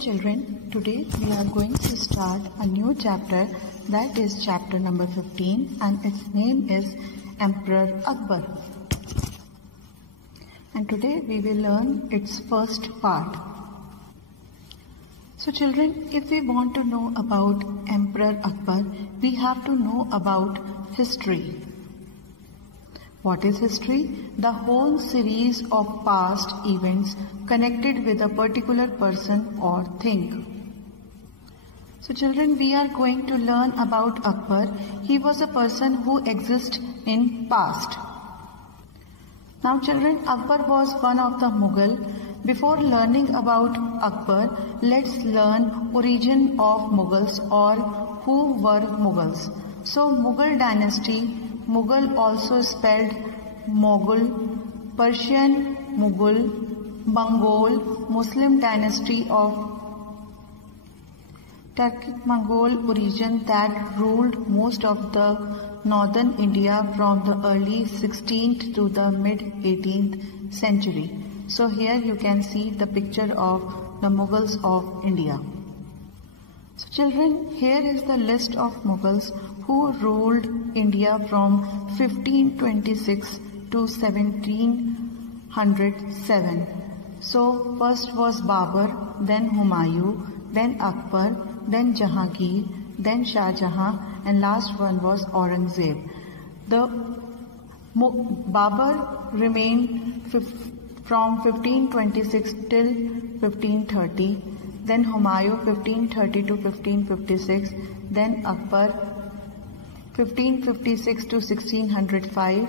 children, today we are going to start a new chapter, that is chapter number 15, and its name is Emperor Akbar. And today we will learn its first part. So children, if we want to know about Emperor Akbar, we have to know about history. What is history? The whole series of past events connected with a particular person or thing. So children, we are going to learn about Akbar. He was a person who exists in past. Now children, Akbar was one of the Mughal. Before learning about Akbar, let's learn origin of Mughals or who were Mughals. So Mughal dynasty, Mughal also spelled Mughal, Persian Mughal, Mongol, Muslim dynasty of Turkic Mongol origin that ruled most of the northern India from the early 16th to the mid 18th century. So here you can see the picture of the Mughals of India. So children, here is the list of Mughals who ruled India from 1526 to 1707. So first was Babur, then Humayun, then Akbar, then Jahangir, then Shah Jahan, and last one was Aurangzeb. The Babur remained from 1526 till 1530, then Humayun 1530 to 1556, then Akbar 1556 to 1605,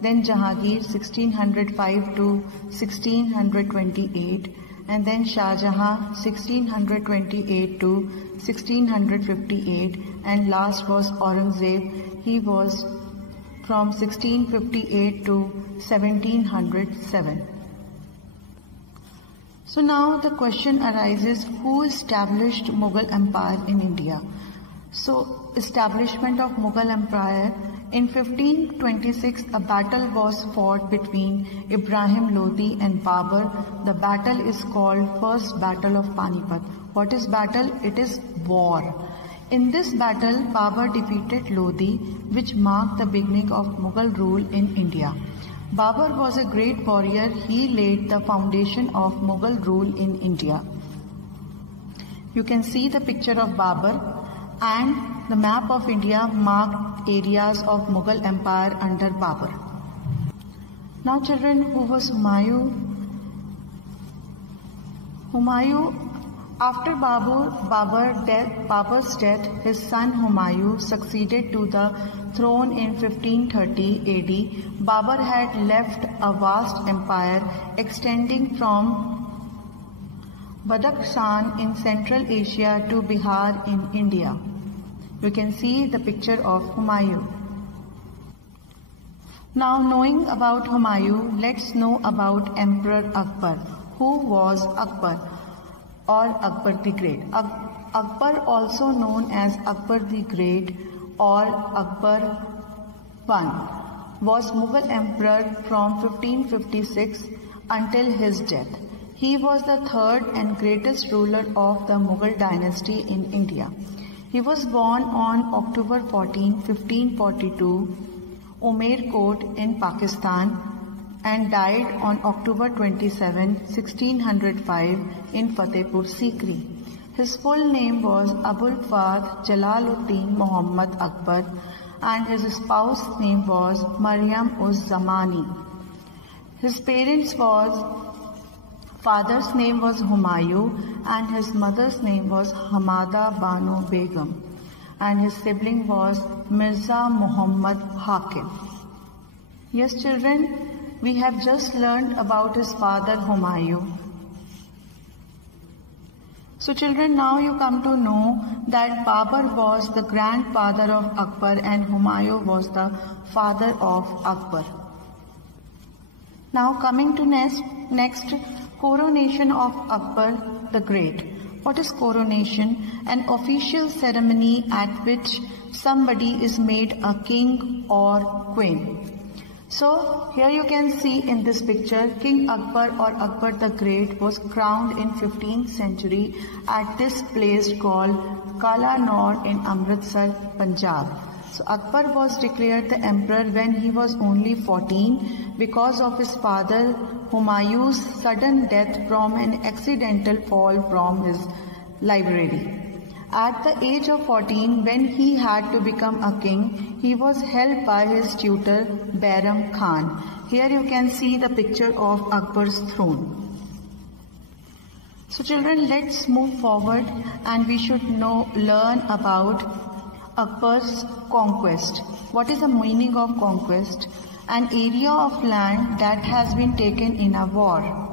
then Jahangir 1605 to 1628, and then Shah Jahan 1628 to 1658, and last was Aurangzeb. He was from 1658 to 1707. So now the question arises, who established Mughal Empire in India? So establishment of Mughal Empire, in 1526 a battle was fought between Ibrahim Lodi and Babur. The battle is called First Battle of Panipat. What is battle? It is war. In this battle, Babur defeated Lodi, which marked the beginning of Mughal rule in India. Babur was a great warrior. He laid the foundation of Mughal rule in India. You can see the picture of Babur, and the map of India marked areas of Mughal Empire under Babur. Now children, who was Humayun? Humayun, after Babur's death, his son Humayun succeeded to the throne in 1530 AD. Babur had left a vast empire extending from Badakhshan in Central Asia to Bihar in India. You can see the picture of Humayun. Now knowing about Humayun, let's know about Emperor Akbar. Who was Akbar or Akbar the Great? Akbar, also known as Akbar the Great or Akbar I, was Mughal emperor from 1556 until his death. He was the third and greatest ruler of the Mughal dynasty in India. He was born on October 14, 1542, Umer Court in Pakistan, and died on October 27, 1605 in Fatehpur Sikri. His full name was Abul Fath Jalaluddin Muhammad Akbar, and his spouse's name was Maryam Uz Zamani. His father's name was Humayun, and his mother's name was Hamada Banu Begum, and his sibling was Mirza Muhammad Hakim. Yes children, we have just learned about his father Humayun. So children, now you come to know that Babur was the grandfather of Akbar and Humayun was the father of Akbar. Now coming to next, coronation of Akbar the Great. What is coronation? An official ceremony at which somebody is made a king or queen. So here you can see in this picture, King Akbar or Akbar the Great was crowned in 15th century at this place called Kala Naur in Amritsar, Punjab. So Akbar was declared the emperor when he was only 14 because of his father Humayun's sudden death from an accidental fall from his library. At the age of 14, when he had to become a king, he was helped by his tutor Bairam Khan. Here you can see the picture of Akbar's throne. So children, let's move forward and we should learn about Akbar's conquest. What is the meaning of conquest? An area of land that has been taken in a war.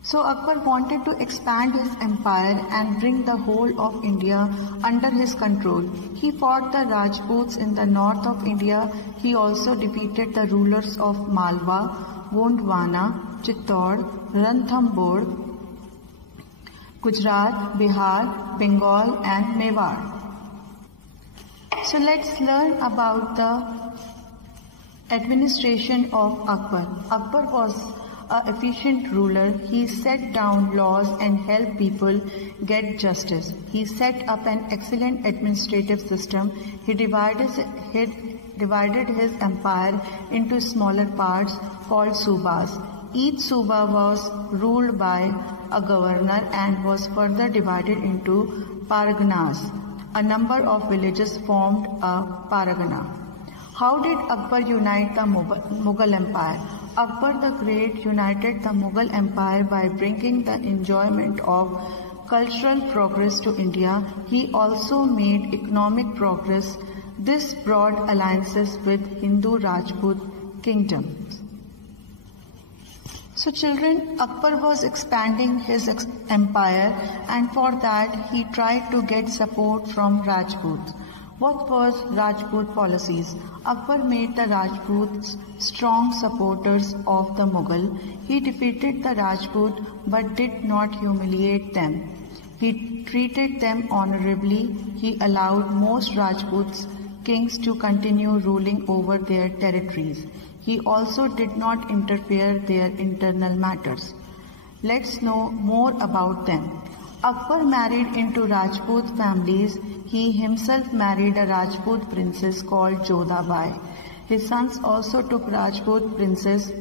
So Akbar wanted to expand his empire and bring the whole of India under his control. He fought the Rajputs in the north of India. He also defeated the rulers of Malwa, Gondwana, Chittor, Ranthambore, Gujarat, Bihar, Bengal and Mewar. So let's learn about the administration of Akbar. Akbar was an efficient ruler. He set down laws and helped people get justice. He set up an excellent administrative system. He divided his empire into smaller parts called subas. Each suba was ruled by a governor and was further divided into parganas. A number of villages formed a pargana. How did Akbar unite the Mughal Empire? Akbar the Great united the Mughal Empire by bringing the enjoyment of cultural progress to India. He also made economic progress. This brought alliances with Hindu Rajput kingdoms. So children, Akbar was expanding his empire and for that he tried to get support from Rajputs. What was Rajput policies? Akbar made the Rajputs strong supporters of the Mughal. He defeated the Rajput but did not humiliate them. He treated them honorably. He allowed most Rajputs kings to continue ruling over their territories. He also did not interfere their internal matters. Let's know more about them. Akbar married into Rajput families. He himself married a Rajput princess called Jodhabai. His sons also took Rajput princesses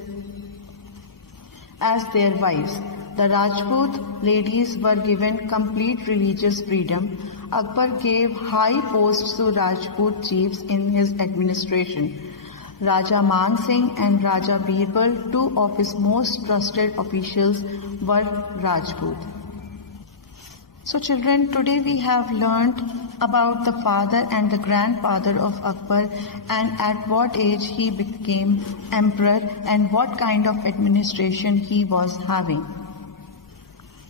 as their wives. The Rajput ladies were given complete religious freedom. Akbar gave high posts to Rajput chiefs in his administration. Raja Man Singh and Raja Birbal, two of his most trusted officials, were Rajput. So children, today we have learned about the father and the grandfather of Akbar and at what age he became emperor and what kind of administration he was having.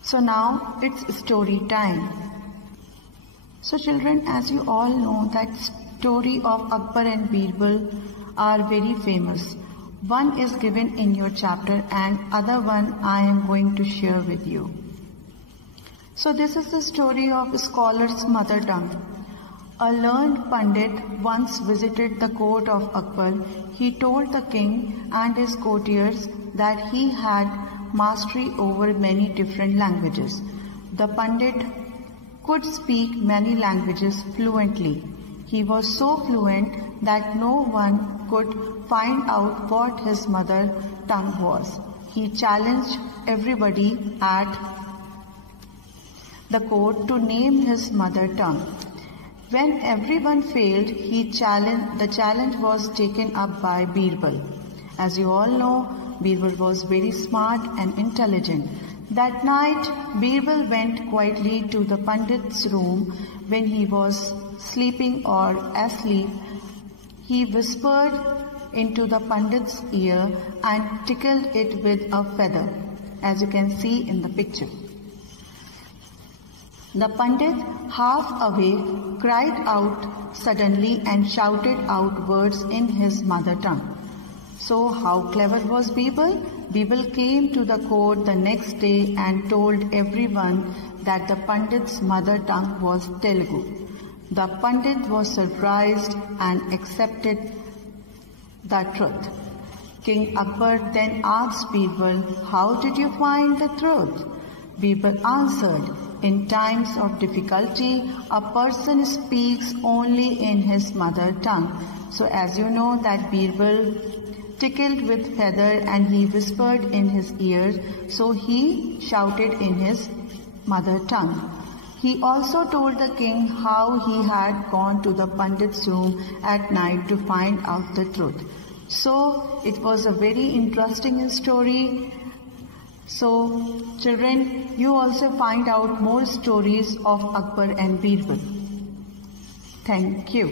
So now it's story time. So children, as you all know, that story of Akbar and Birbal are very famous. One is given in your chapter and other one I am going to share with you. So this is the story of a scholar's mother tongue. A learned Pandit once visited the court of Akbar. He told the king and his courtiers that he had mastery over many different languages. The Pandit could speak many languages fluently. He was so fluent that no one could find out what his mother tongue was. He challenged everybody at the court to name his mother tongue. When everyone failed, the challenge was taken up by Birbal. As you all know, Birbal was very smart and intelligent. That night, Birbal went quietly to the Pandit's room. When he was sleeping or asleep, he whispered into the Pandit's ear and tickled it with a feather, as you can see in the picture. The Pandit, half awake, cried out suddenly and shouted out words in his mother tongue. So how clever was Birbal? Birbal came to the court the next day and told everyone that the Pandit's mother tongue was Telugu. The Pandit was surprised and accepted the truth. King Akbar then asked Birbal, "How did you find the truth?" Birbal answered, "In times of difficulty, a person speaks only in his mother tongue." So as you know that Birbal tickled with feather and he whispered in his ear, so he shouted in his mother tongue. He also told the king how he had gone to the Pandit's room at night to find out the truth. So it was a very interesting story. So children, you also find out more stories of Akbar and Birbal. Thank you.